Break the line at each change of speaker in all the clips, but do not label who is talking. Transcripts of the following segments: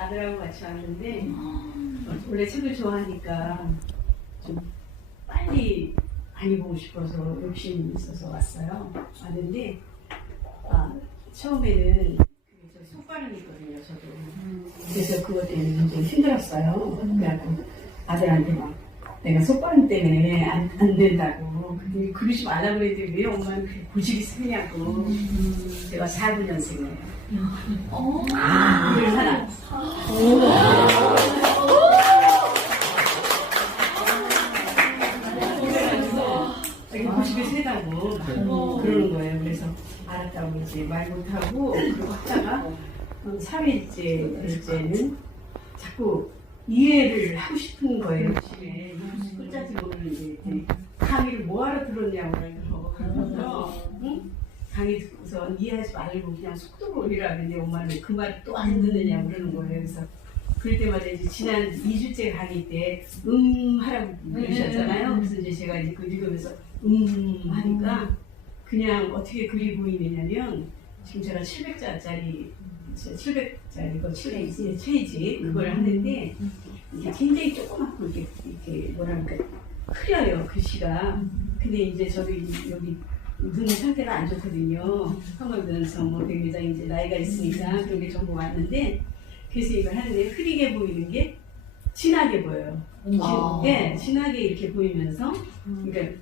아들하고 같이 왔는데 어, 원래 책을 좋아하니까 좀 빨리 많이 보고 싶어서 욕심이 있어서 왔어요. 왔는데 아, 처음에는 그저 손바람이 있거든요. 저도 그래서 그것 때문에 굉장히 힘들었어요. 그래갖고 아들한테 막 내가 속바람 때문에 안, 안 된다고 근데 그러지 말라 그랬더니 왜 엄마는 그렇게 고집이 세냐고 제가 49년생이에요. 아, 늘 하나. 그래가지고 자기 고집이 세다고 그러는 거예요. 그래서 알았다고 이제 말 못하고 그러고 하다가 3일째, 일째는 자꾸 이해를 하고 싶은 거예요. 집에 끝자지 모르는데 이제 강의를 뭐하러 들었냐고 그래서 응? 강의 듣고서 이해하지 말고 그냥 속도로 올리라 그랬는데 엄마는 그 말을 또안 듣느냐고 그러는 거예요. 그래서 그럴 때마다 이제 지난 2주째 강의 때, 음, 하라고 그러셨잖아요. 그래서 이제 제가 이제 그 읽으면서, 음, 하니까, 그냥 어떻게 글이 보이느냐면, 지금 제가 700자짜리, 700자리, 그 7페이지, 페이지, 그걸 하는데, 이게 굉장히 조그맣고, 이렇게, 이렇게, 뭐랄까, 흐려요, 글씨가. 근데 이제 저도 이- 여기, 눈 상태가 안 좋거든요. 한번면서 뭐, 굉장히 이제 나이가 있으니까 그런 게 전부 왔는데, 그래서 이걸 하는데 흐리게 보이는 게 진하게 보여요.
아.
예, 진하게 이렇게 보이면서, 그러니까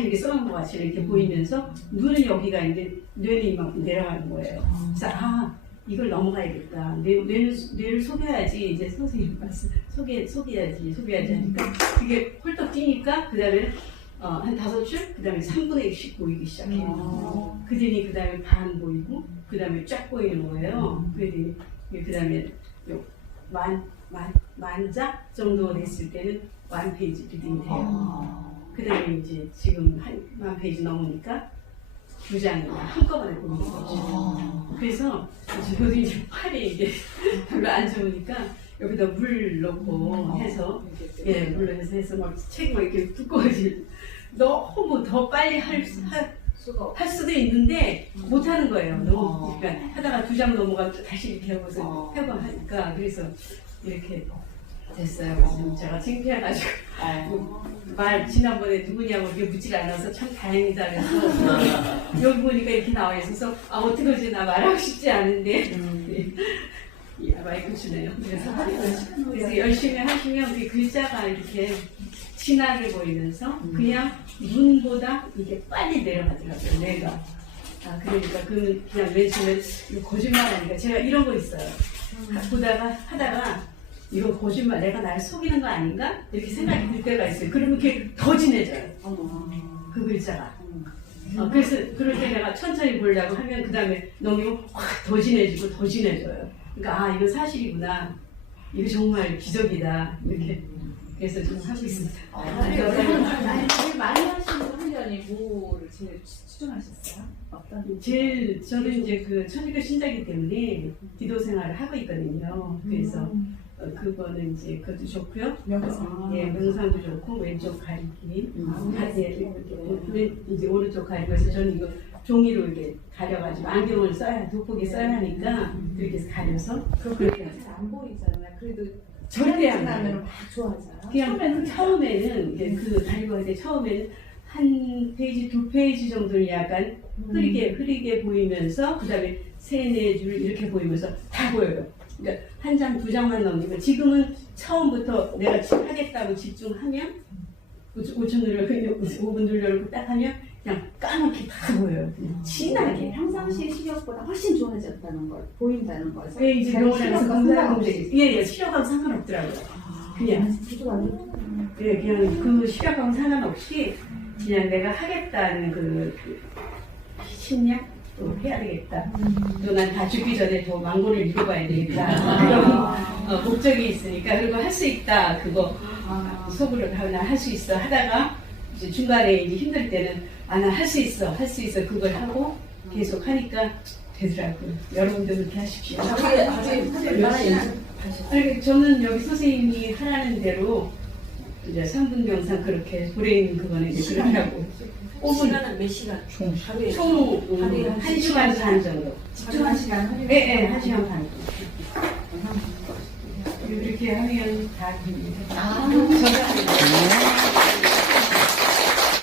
이렇게 써놓은 것 같이 이렇게 보이면서 눈은 여기가 이제 뇌는 이만큼 내려가는 거예요. 그래서 아 이걸 넘어가야겠다. 뇌, 뇌를, 뇌를 속여야지 이제 선생님 말씀 속여 속여야지 속여야지 하니까 그게 홀떡 뛰니까 그 다음에 어, 한 다섯 줄, 그 다음에 3분의 1씩 보이기 시작해요. 그더니 그 다음에 반 보이고, 그 다음에 쫙 보이는 거예요. 그더니 그 다음에 만, 만, 만자 정도 됐을 때는 완 페이지 리딩이 돼요. 그 다음에 이제 지금 한만 페이지 넘으니까 두 장이나 한꺼번에 보는 거죠. 그래서 저도 이제 팔이 이게 별로 안 좋으니까 여기다 물 넣고 해서 예, 물로 해서 해서 막 책이 막 이렇게 두꺼워질 너무 더 빨리 할, 수- 할,
수고.
할 수도 있는데 못 하는 거예요. 너무 그러니까 하다가 두 장 넘어가면 또 다시 이렇게 하고서
어.
하고 하니까 그래서 이렇게 됐어요. 지금 제가 창피해가지고 말 지난번에 누구냐고 이렇게 묻질 않아서 참 다행이다 그래서 여기 보니까 이렇게 나와 있어서 아 어떡하지 나 말하고 싶지 않은데 예, 마이크 주네요. 그래서 그래서 열심히 하시면 그 글자가 이렇게 진하게 보이면서 그냥 눈보다 이게 빨리 내려가더라고요, 뇌가. 아, 그러니까 그 그냥 맨 처음에 이거 거짓말 아니까 제가 이런 거 있어요. 보다가 하다가 이거 거짓말 내가 날 속이는 거 아닌가? 이렇게 생각이 들 때가 있어요. 그러면 그게 더 진해져요. 그 글자가. 어, 그래서 그럴 때 내가 천천히 보려고 하면 그 다음에 넘기면 확 더 진해지고 더 진해져요. 그러니까 아 이거 사실이구나. 이거 정말 기적이다. 이렇게 그래서 지금 하고 있습니다.
제일 많이 하시는 훈련이 뭐를 제일 추천하셨어요? 어떤?
제일 저는 이제 그 천주교 신자이기 때문에 기도 생활을 하고 있거든요. 그래서 어, 그거는 이제 그것도 좋고요.
명상.
예, 명상도 좋고 왼쪽 가리기.
음.
가- 예, 왼- 이제 오른쪽 가리고 해서 저는 이거 종이로 이렇게 가려가지고 안경을 써야 돋보기 써야 하니까 그렇게 해서 가려서 그렇게
안 보이잖아요. 그래도
절대 안
지나면
돼요.
막 좋아하잖아요.
그냥
처음에는
처음에는 이제 그 가리고 할 때 처음에는 한 페이지 두 페이지 정도는 약간 흐리게 흐리게 보이면서 그다음에 세네 줄 이렇게 보이면서 다 보여요. 그러니까 한 장 두 장만 넘기고 지금은 처음부터 내가 하겠다고 집중하면 5초 눌러 5분 눌러놓고 딱 하면 그냥 까맣게 다 보여요. 그냥 진하게.
평상시 시력보다 훨씬 좋아졌다는 걸 보인다는 걸.
왜 이제
제가
병원에서
상관없이.
본 예예 시력하고 상관없더라고요. 그냥
저도 완전
네, 그냥 그 시력하고 상관없이 그냥 내가 하겠다는 그, 그 신념 또 해야 되겠다. 또 난 다 죽기 전에 더 망고를 읽어봐야 되겠다. 그런 어, 목적이 있으니까 그리고 할 수 있다. 그거 속으로 나 할 수 있어 하다가 이제 중간에 이제 힘들 때는 아 나 할 수 있어 할 수 있어 그걸 하고 계속 하니까 되더라고요. 여러분도 그렇게 하십시오.
아직 아직 얼마나 연습하셨어요?
저는 여기 선생님이 하라는 대로 이제 3분 명상 그렇게 브레인 그거는 이제 그렇게 하고.
5분은 몇 시간? 총 하루에
총
하루에 한
1시간 반 정도.
집중한 시간 하루에?
예, 예, 네, 네, 1시간 반. 아, 이렇게 하면 다 됩니다.
아, 저는